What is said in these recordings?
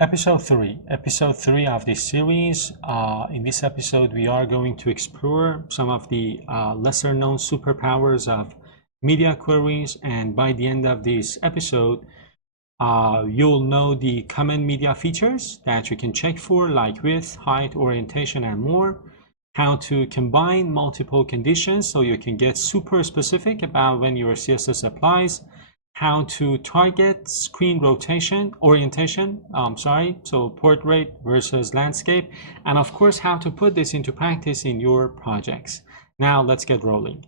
Episode 3 of this series. In this episode, we are going to explore some of the lesser known superpowers of media queries. And by the end of this episode, you'll know the common media features that you can check for, like width, height, orientation, and more. How to combine multiple conditions so you can get super specific about when your CSS applies. How to target screen orientation, so portrait versus landscape, and of course how to put this into practice in your projects. Now let's get rolling.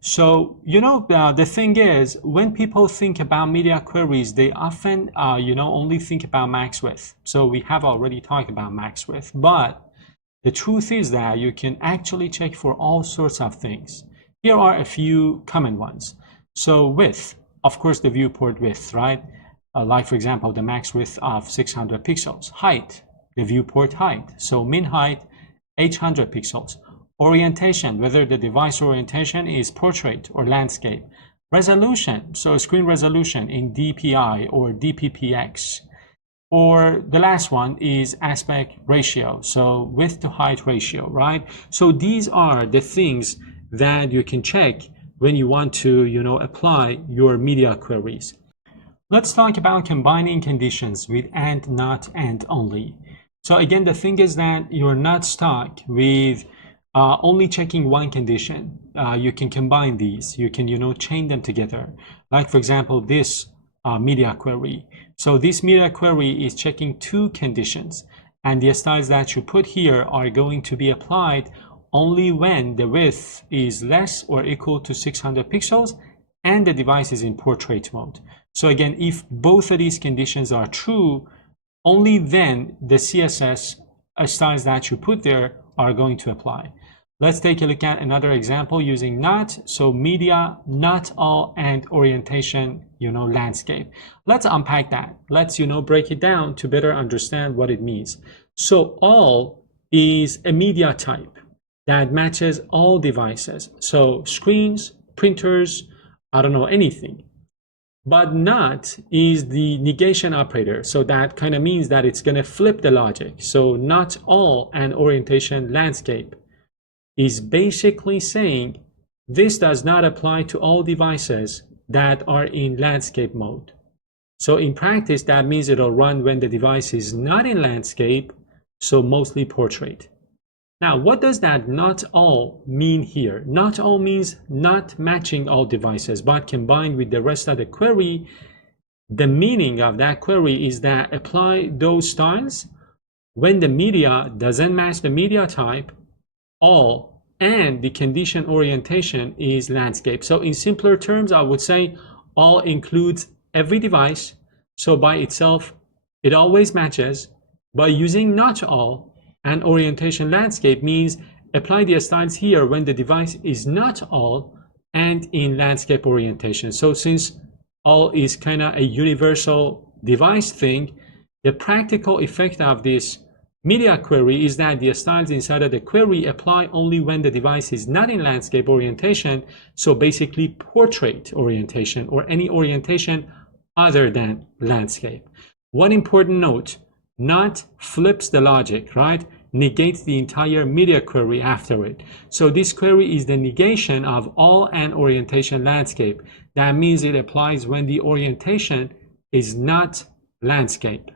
So the thing is, when people think about media queries, they often only think about max width. So we have already talked about max width, but the truth is that you can actually check for all sorts of things. Here are a few common ones. So width, of course, the viewport width, right? Like for example, the max width of 600 pixels. Height, the viewport height. So min height, 800 pixels. Orientation, whether the device orientation is portrait or landscape. Resolution, so screen resolution in DPI or DPPX. Or the last one is aspect ratio, so width to height ratio, right? So these are the things that you can check when you want to, apply your media queries. Let's talk about combining conditions with and, not, and only. So again, the thing is that you're not stuck with only checking one condition. You can combine these. You can, chain them together. Like for example, this media query. So this media query is checking two conditions, and the styles that you put here are going to be applied only when the width is less or equal to 600 pixels and the device is in portrait mode. So again, if both of these conditions are true, only then the CSS styles that you put there are going to apply. Let's take a look at another example using not. So media, not all, and orientation, landscape. Let's unpack that. Let's, break it down to better understand what it means. So all is a media type that matches all devices. So screens, printers, anything. But not is the negation operator. So that kind of means that it's going to flip the logic. So not all and orientation landscape is basically saying this does not apply to all devices that are in landscape mode. So in practice, that means it'll run when the device is not in landscape, so mostly portrait. Now, what does that not all mean here? Not all means not matching all devices, but combined with the rest of the query, the meaning of that query is that apply those styles when the media doesn't match the media type, all, and the condition orientation is landscape. So in simpler terms, I would say all includes every device. So by itself, it always matches. By using not all and orientation landscape means apply the styles here when the device is not all and in landscape orientation. So since all is kind of a universal device thing, the practical effect of this media query is that the styles inside of the query apply only when the device is not in landscape orientation, so basically portrait orientation or any orientation other than landscape. One important note, not flips the logic, right? Negates the entire media query after it. So this query is the negation of all and orientation landscape. That means it applies when the orientation is not landscape.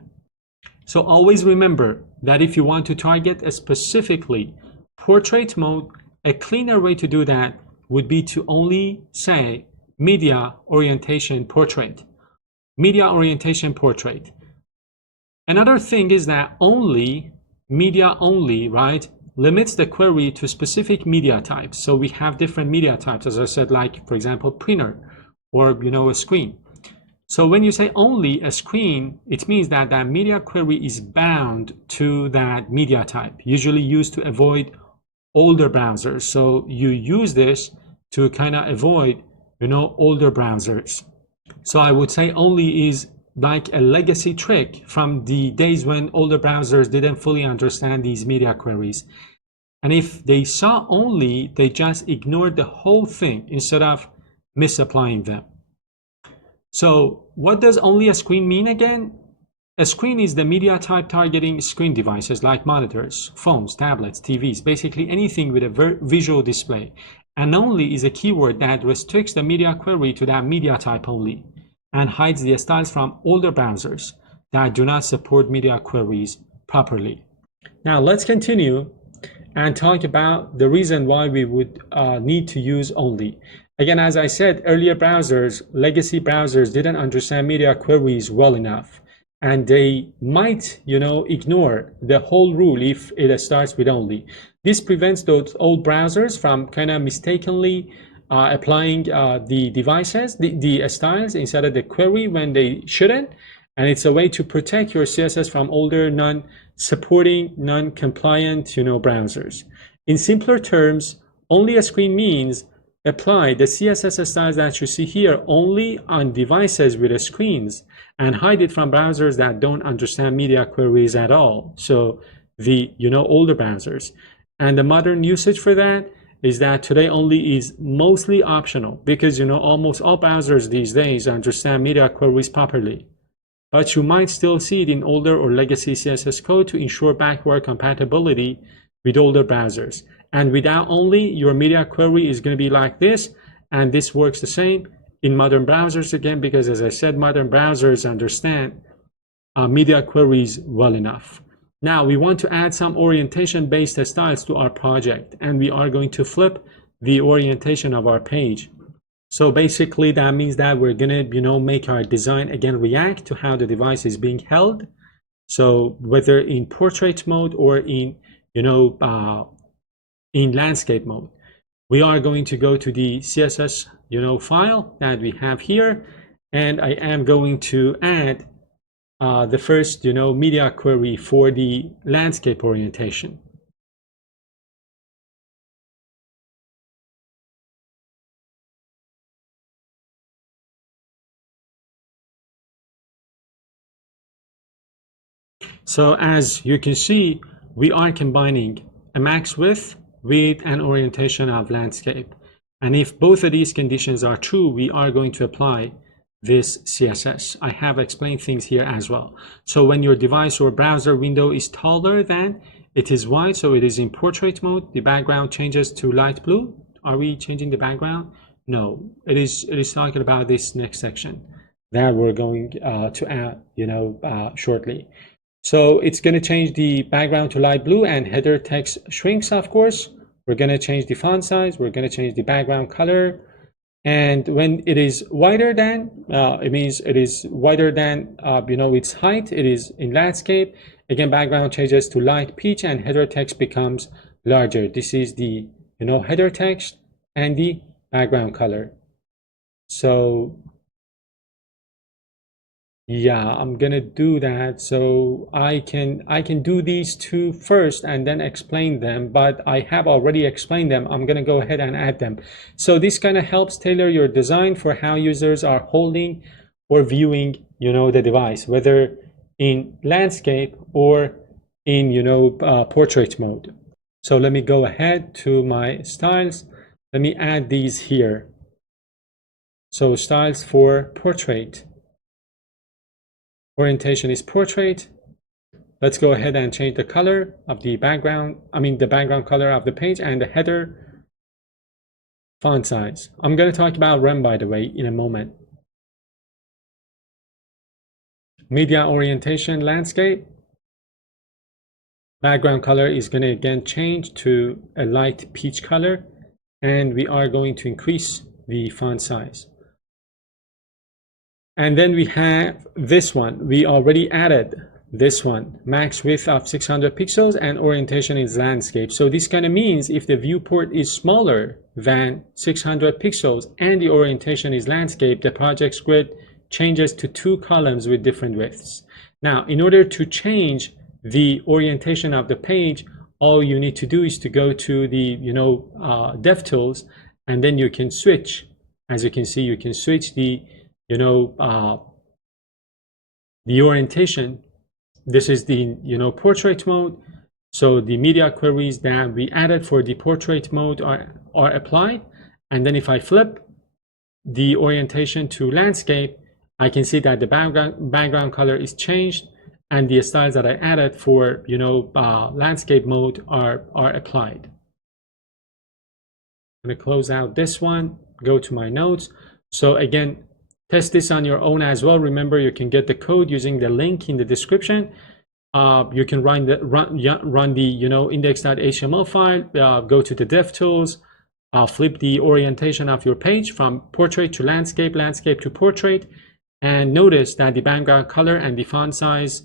So always remember that if you want to target a specifically portrait mode, a cleaner way to do that would be to only say media orientation portrait. Media orientation portrait. Another thing is that only, media only, right, limits the query to specific media types. So we have different media types, as I said, like, for example, printer or, a screen. So when you say only a screen, it means that that media query is bound to that media type, usually used to avoid older browsers. So you use this to kind of avoid, older browsers. So I would say only is like a legacy trick from the days when older browsers didn't fully understand these media queries. And if they saw only, they just ignored the whole thing instead of misapplying them. So what does only a screen mean again? A screen is the media type targeting screen devices like monitors, phones, tablets, TVs, basically anything with a visual display. And only is a keyword that restricts the media query to that media type only and hides the styles from older browsers that do not support media queries properly. Now let's continue and talk about the reason why we would need to use only. Again, as I said, earlier browsers, legacy browsers didn't understand media queries well enough. And they might, ignore the whole rule if it starts with only. This prevents those old browsers from kind of mistakenly applying the devices, the styles instead of the query when they shouldn't. And it's a way to protect your CSS from older, non-supporting, non-compliant, browsers. In simpler terms, only a screen means apply the CSS styles that you see here only on devices with screens and hide it from browsers that don't understand media queries at all. So the, older browsers. And the modern usage for that is that today only is mostly optional because, almost all browsers these days understand media queries properly. But you might still see it in older or legacy CSS code to ensure backward compatibility with older browsers. And without only, your media query is going to be like this, and this works the same in modern browsers again, because as I said, modern browsers understand media queries well enough. Now we want to add some orientation-based styles to our project, and we are going to flip the orientation of our page. So basically that means that we're gonna, make our design again react to how the device is being held. So whether in portrait mode or in, in landscape mode, we are going to go to the CSS, file that we have here, and I am going to add the first, media query for the landscape orientation. So as you can see, we are combining a max width with an orientation of landscape. And if both of these conditions are true, we are going to apply this CSS. I have explained things here as well. So when your device or browser window is taller than it is wide, so it is in portrait mode, the background changes to light blue. Are we changing the background? No, it is talking about this next section that we're going to add, shortly. So it's going to change the background to light blue, and header text shrinks, of course. We're going to change the font size. We're going to change the background color. And when it is wider than, it means it is wider than, its height. It is in landscape. Again, background changes to light peach and header text becomes larger. This is the, header text and the background color. So yeah, I'm gonna do that. So I can do these two first and then explain them, but I have already explained them. I'm gonna go ahead and add them. So this kind of helps tailor your design for how users are holding or viewing, the device, whether in landscape or in, portrait mode. So let me go ahead to my styles. Let me add these here. So styles for portrait. Orientation is portrait. Let's go ahead and change the color of the background, the background color of the page, and the header font size. I'm going to talk about rem, by the way, in a moment. Media orientation, landscape. Background color is going to again change to a light peach color, and we are going to increase the font size. And then we have this one. We already added this one, max width of 600 pixels and orientation is landscape. So this kind of means if the viewport is smaller than 600 pixels and the orientation is landscape, the project's grid changes to 2 columns with different widths. Now, in order to change the orientation of the page, all you need to do is to go to the, DevTools, and then you can switch. As you can see, you can switch the orientation. This is the, portrait mode. So the media queries that we added for the portrait mode are applied. And then if I flip the orientation to landscape, I can see that the background color is changed and the styles that I added for, you know, landscape mode are applied. I'm going to close out this one, go to my notes. So again, test this on your own as well. Remember, you can get the code using the link in the description. You can run the you know, index.html file, go to the DevTools, flip the orientation of your page from portrait to landscape, landscape to portrait, and notice that the background color and the font size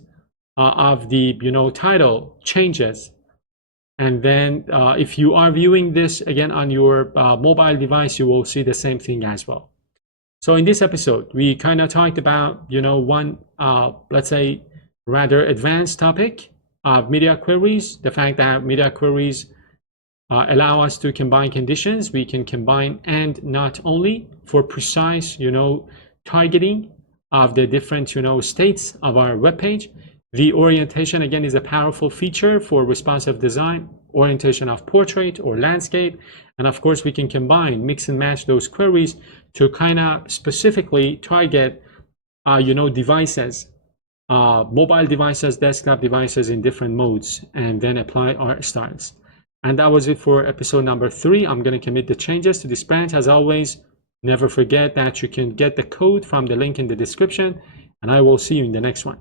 of the, you know, title changes. And then if you are viewing this again on your mobile device, you will see the same thing as well. So in this episode, we kind of talked about, you know, one, let's say, rather advanced topic of media queries, the fact that media queries allow us to combine conditions. We can combine and not only for precise, you know, targeting of the different, you know, states of our web page. The orientation, again, is a powerful feature for responsive design, orientation of portrait or landscape. And of course, we can combine, mix and match those queries to kind of specifically target, you know, devices, mobile devices, desktop devices in different modes, and then apply our styles. And that was it for episode number 3. I'm going to commit the changes to this branch. As always, never forget that you can get the code from the link in the description, and I will see you in the next one.